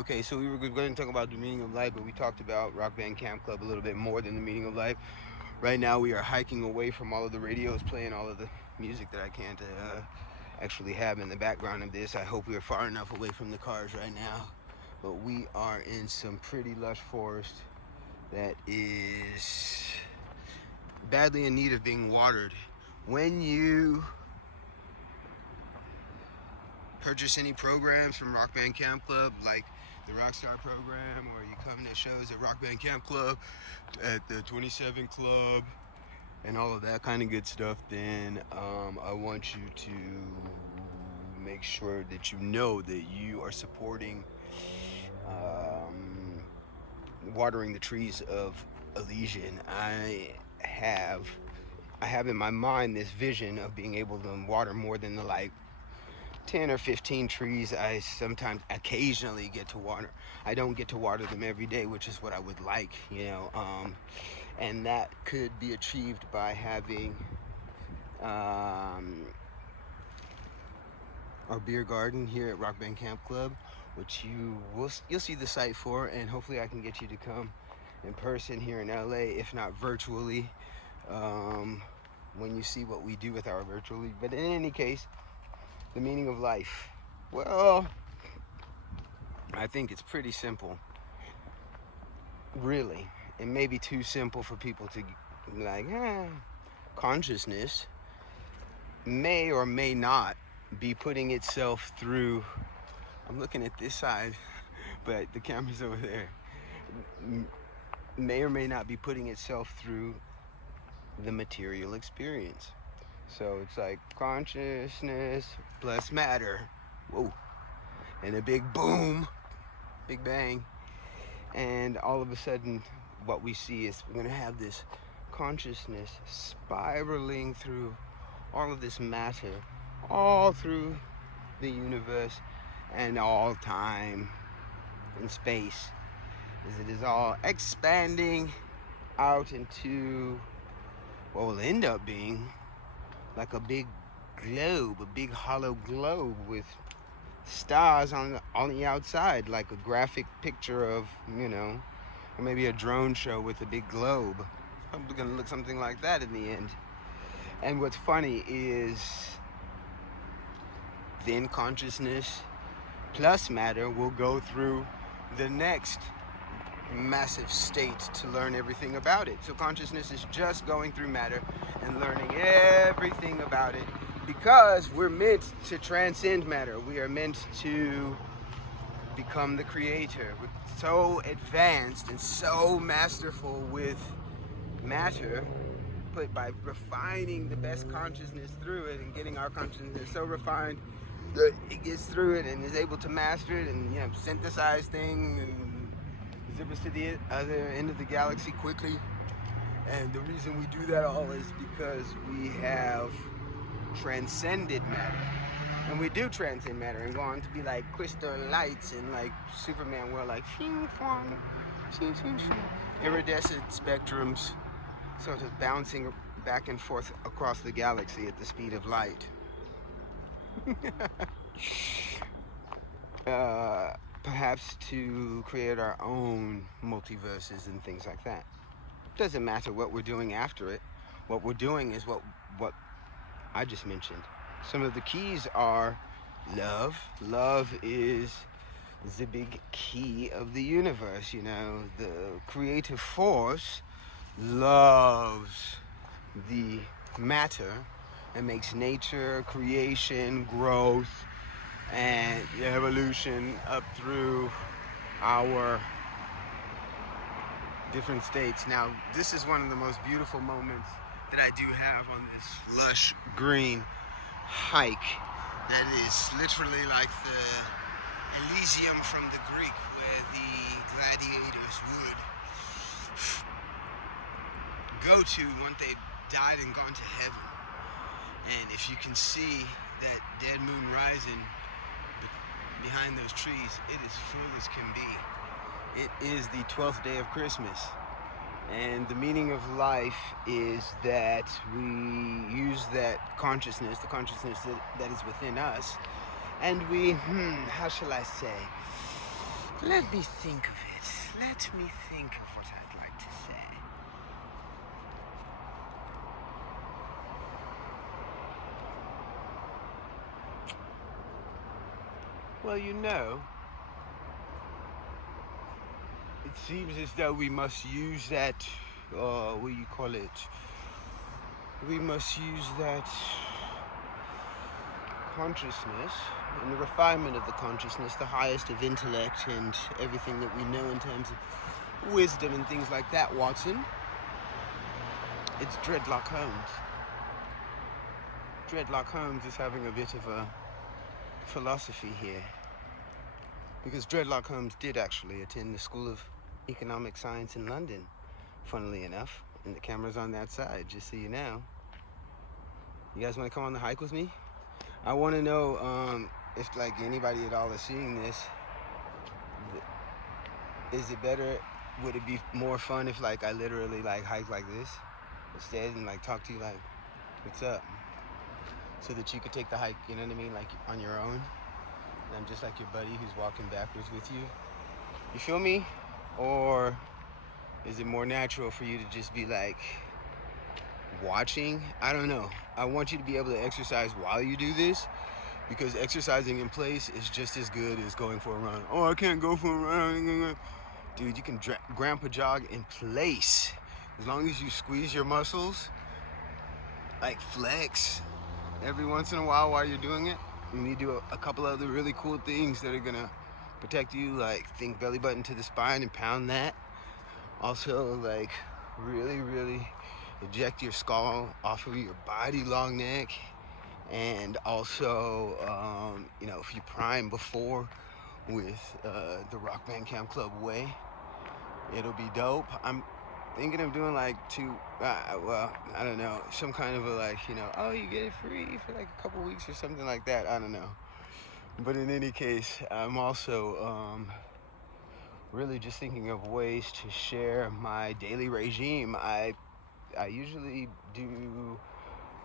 Okay, so we were going to talk about the meaning of life, but we talked about Rock Band Camp Club a little bit more than the meaning of life. Right now, we are hiking away from all of the radios playing all of the music that I can't actually have in the background of this. I hope we are far enough away from the cars right now. But we are in some pretty lush forest that is badly in need of being watered. When you purchase any programs from Rock Band Camp Club, like the Rockstar program, or you come to shows at Rock Band Camp Club, at the 27 Club, and all of that kind of good stuff, then I want you to make sure that you know that you are supporting um, watering the trees of Elysian. Have I have in my mind this vision of being able to water more than the like 10 or 15 trees I sometimes occasionally get to water. I don't get to water them every day, which is what I would like, and that could be achieved by having um, our beer garden here at Rock Band Camp Club, which you'll see the site for, and hopefully I can get you to come in person here in LA, if not virtually, um, when you see what we do with our virtually. But in any case, the meaning of life. Well, I think it's pretty simple, really. It may be too simple for people to like. Consciousness may or may not be putting itself through. I'm looking at this side, but the camera's over there. May or may not be putting itself through the material experience. So it's like consciousness plus matter. Whoa. And a big boom, big bang. And all of a sudden, what we see is we're going to have this consciousness spiraling through all of this matter, all through the universe and all time and space, as it is all expanding out into what will end up being like a big globe, a big hollow globe with stars on the outside, like a graphic picture of, or maybe a drone show with a big globe. It's probably gonna look something like that in the end. And what's funny is then consciousness plus matter will go through the next massive state to learn everything about it. So consciousness is just going through matter and learning everything about it, because we're meant to transcend matter. We are meant to become the creator. We're so advanced and so masterful with matter, but by refining the best consciousness through it and getting our consciousness so refined that it gets through it and is able to master it and synthesize things and zip us to the other end of the galaxy quickly. And the reason we do that all is because we have transcended matter. And we do transcend matter and go on to be like crystal lights and like Superman, we're like iridescent spectrums sort of bouncing back and forth across the galaxy at the speed of light. Perhaps to create our own multiverses and things like that. Doesn't matter what we're doing after it. What we're doing is what I just mentioned. Some of the keys are love. Love is the big key of the universe. The creative force loves the matter and makes nature, creation, growth, and evolution up through our different states. Now, this is one of the most beautiful moments that I do have on this lush green hike that is literally like the Elysium from the Greek, where the gladiators would go to once they died and gone to heaven. And if you can see that dead moon rising behind those trees, it is full as can be. It is the 12th day of Christmas. And the meaning of life is that we use that consciousness, the consciousness that is within us, and we, how shall I say, Let me think of it. Let me think of what I'd like to say. Well, you know, it seems as though we must use that, what do you call it? We must use that consciousness and the refinement of the consciousness, the highest of intellect and everything that we know in terms of wisdom and things like that, Watson. It's Dreadlock Holmes. Dreadlock Holmes is having a bit of a philosophy here. Because Dreadlock Holmes did actually attend the School of Economic Science in London, funnily enough. And the camera's on that side, just so you know. You guys want to come on the hike with me? I want to know if like anybody at all is seeing this. Is it better? Would it be more fun if like I literally like hike like this instead and like talk to you like, what's up? So that you could take the hike, you know what I mean, like on your own. And I'm just like your buddy who's walking backwards with you. You feel me? Or is it more natural for you to just be like watching? I don't know. I want you to be able to exercise while you do this, because exercising in place is just as good as going for a run. Oh, I can't go for a run. Dude, you can grandpa jog in place. As long as you squeeze your muscles, like flex every once in a while you're doing it. And you do a couple other really cool things that are gonna protect you, like think belly button to the spine and pound that. Also, like really eject your skull off of your body, long neck. And also, you know, if you prime before with the Rockbandcampclub way, it'll be dope. I'm thinking of doing like well, I don't know, some kind of a like, you know, oh, you get it free for like a couple weeks or something like that. I don't know. But in any case, I'm also really just thinking of ways to share my daily regime. I usually do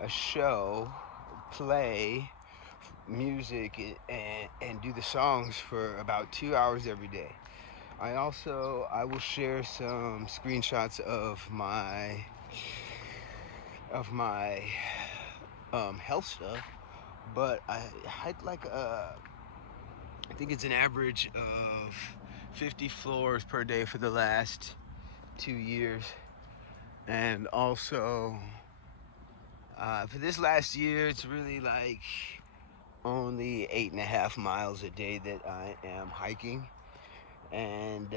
a show, play music, and do the songs for about 2 hours every day. I will share some screenshots of my health stuff, but I hike like I think it's an average of 50 floors per day for the last 2 years. And also for this last year, it's really like only 8.5 miles a day that I am hiking. And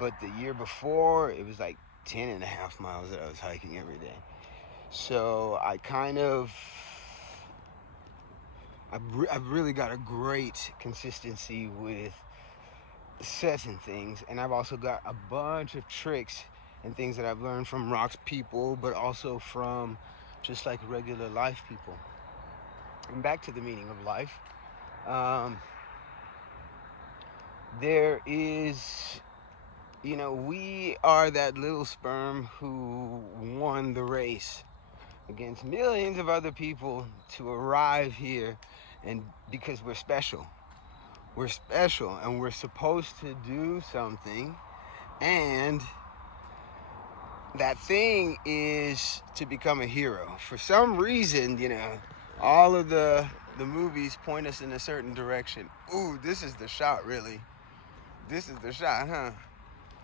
but the year before, it was like 10.5 miles that I was hiking every day. So I kind of, I've really got a great consistency with certain things, and I've also got a bunch of tricks and things that I've learned from rocks people, but also from just like regular life people. And back to the meaning of life. There is, you know, we are that little sperm who won the race against millions of other people to arrive here, and because we're special. We're special and we're supposed to do something, and that thing is to become a hero. For some reason, you know, all of the movies point us in a certain direction. Ooh, this is the shot, really. This is the shot, huh?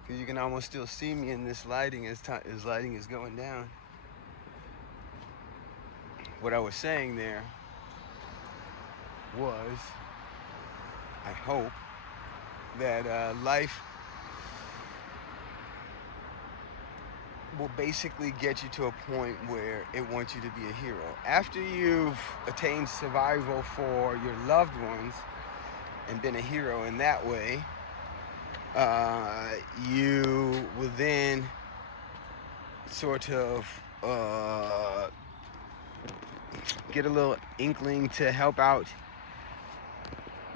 Because you can almost still see me in this lighting as lighting is going down. What I was saying there was, I hope that life will basically get you to a point where it wants you to be a hero. After you've attained survival for your loved ones and been a hero in that way, you will then sort of get a little inkling to help out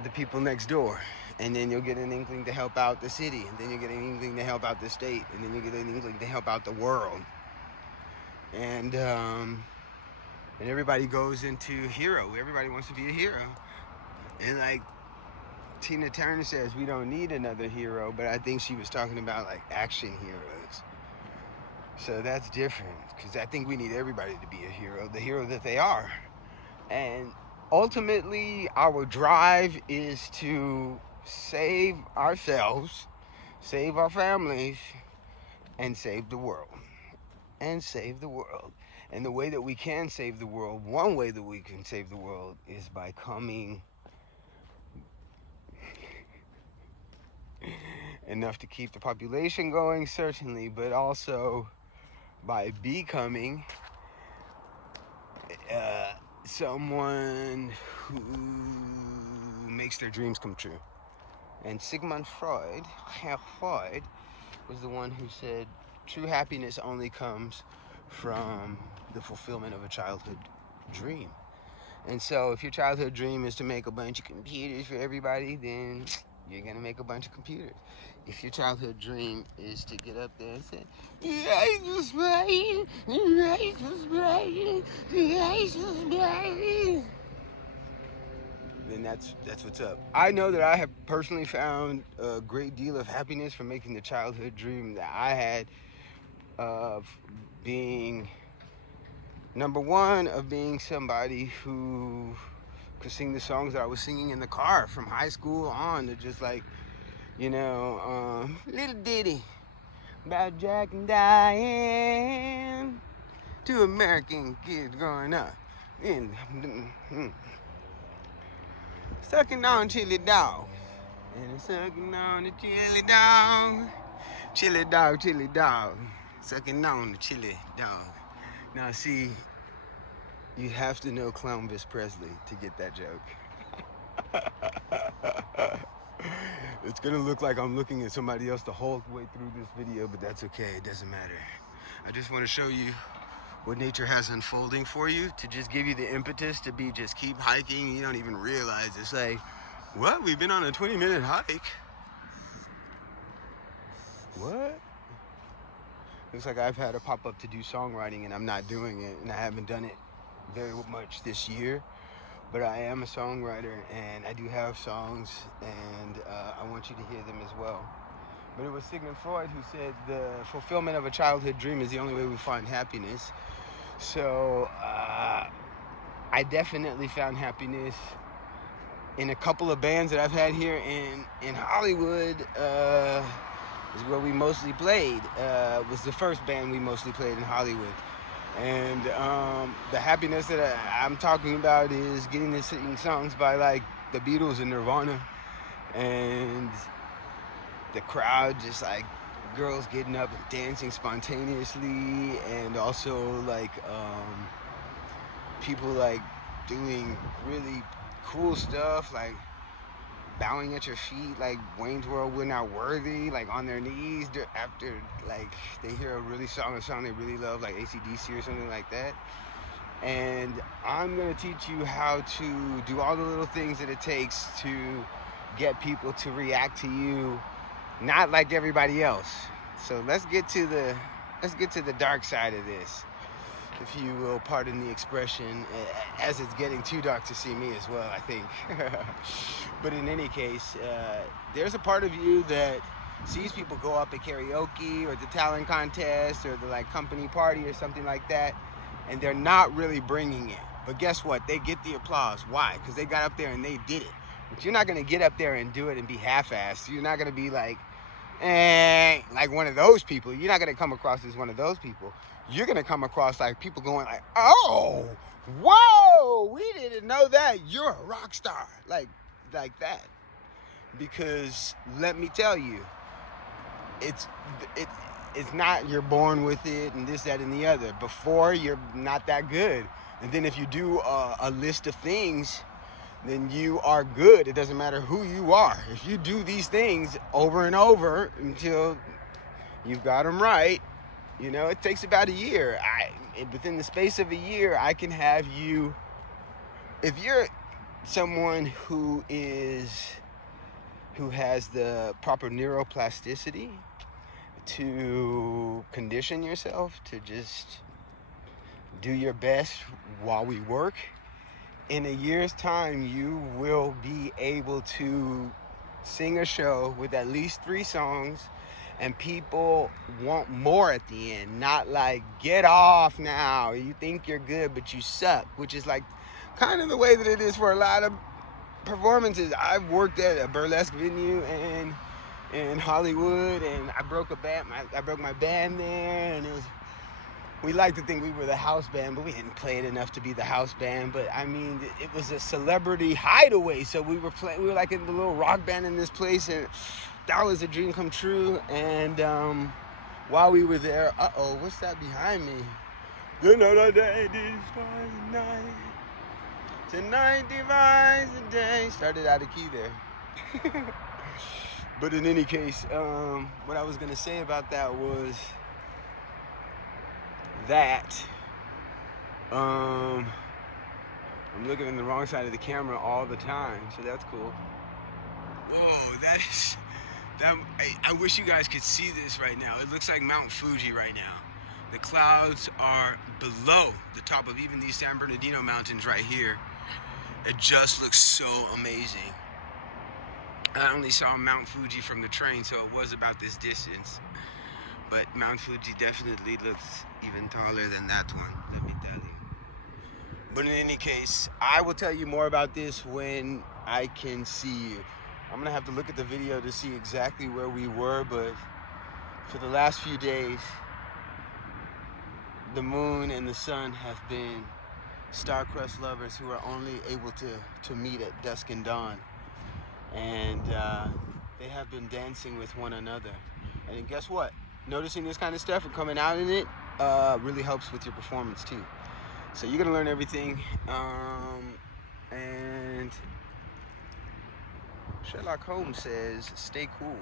the people next door, and then you'll get an inkling to help out the city, and then you'll get an inkling to help out the state, and then you'll get an inkling to help out the world. And everybody goes into hero. Everybody wants to be a hero. And like Tina Turner says we don't need another hero, but I think she was talking about like action heroes. So that's different, because I think we need everybody to be a hero, the hero that they are. And ultimately, our drive is to save ourselves, save our families, and save the world. And save the world. And the way that we can save the world, one way that we can save the world is by coming enough to keep the population going, certainly, but also by becoming someone who makes their dreams come true. And Sigmund Freud, Herr Freud, was the one who said true happiness only comes from the fulfillment of a childhood dream. And so if your childhood dream is to make a bunch of computers for everybody, then you're gonna make a bunch of computers. If your childhood dream is to get up there and say, "Ice was bright, ice was bright, ice was bright," then that's what's up. I know that I have personally found a great deal of happiness from making the childhood dream that I had of being, number one, of being somebody who could sing the songs that I was singing in the car from high school on, to just like, little ditty about Jack and Diane, two American kids growing up in sucking on chili dog, and sucking on the chili dog, sucking on the chili dog. Now see, you have to know Clownvis Presley to get that joke. It's gonna look like I'm looking at somebody else the whole way through this video, but that's okay, it doesn't matter. I just want to show you what nature has unfolding for you, to just give you the impetus to just keep hiking. You don't even realize it's like, what? We've been on a 20-minute hike? What? Looks like I've had a pop up to do songwriting and I'm not doing it, and I haven't done it very much this year. But I am a songwriter and I do have songs, and I want you to hear them as well. But it was Sigmund Freud who said the fulfillment of a childhood dream is the only way we find happiness. So I definitely found happiness in a couple of bands that I've had here in Hollywood. Is where we mostly played. Was the first band we mostly played in Hollywood. And the happiness that I'm talking about is getting to sing songs by like the Beatles and Nirvana, and the crowd just like girls getting up and dancing spontaneously, and also like people like doing really cool stuff, like bowing at your feet like Wayne's World, We're Not Worthy, like on their knees after like they hear a song they really love, like AC/DC or something like that. And I'm gonna teach you how to do all the little things that it takes to get people to react to you not like everybody else. So let's get to the dark side of this, if you will pardon the expression, as it's getting too dark to see me as well, I think. But in any case, there's a part of you that sees people go up at karaoke or the talent contest or the like company party or something like that, and they're not really bringing it. But guess what? They get the applause. Why? Because they got up there and they did it. But you're not going to get up there and do it and be half-assed. You're not going to be like one of those people. You're not going to come across as one of those people. You're going to come across like people going like, oh, whoa, we didn't know that. You're a rock star. Like that. Because let me tell you, it's not you're born with it and this, that, and the other. Before, you're not that good. And then if you do a list of things, then you are good. It doesn't matter who you are. If you do these things over and over until you've got them right, it takes about a year. Within the space of a year, I can have you, if you're someone who has the proper neuroplasticity to condition yourself to just do your best while we work, in a year's time, you will be able to sing a show with at least 3 songs, and people want more at the end. Not like, get off now, you think you're good but you suck, which is like kind of the way that it is for a lot of performances. I've worked at a burlesque venue in Hollywood, and I broke my band there, and we like to think we were the house band, but we didn't play it enough to be the house band. But I mean, it was a celebrity hideaway, so we were like in the little rock band in this place, and that was a dream come true. And while we were there, what's that behind me? Another day destroys the night. Tonight divides the day. Started out of key there. But in any case, what I was gonna say about that was that I'm looking in the wrong side of the camera all the time, so that's cool. Whoa, I wish you guys could see this right now. It looks like Mount Fuji right now. The clouds are below the top of even these San Bernardino mountains right here. It just looks so amazing. I only saw Mount Fuji from the train, so it was about this distance. But Mount Fuji definitely looks even taller than that one, let me tell you. But in any case, I will tell you more about this when I can see you. I'm gonna have to look at the video to see exactly where we were, but for the last few days, the moon and the sun have been star-crossed lovers who are only able to meet at dusk and dawn. And they have been dancing with one another. And then guess what? Noticing this kind of stuff and coming out in it really helps with your performance too. So you're gonna learn everything. And Sherlock Holmes says, stay cool.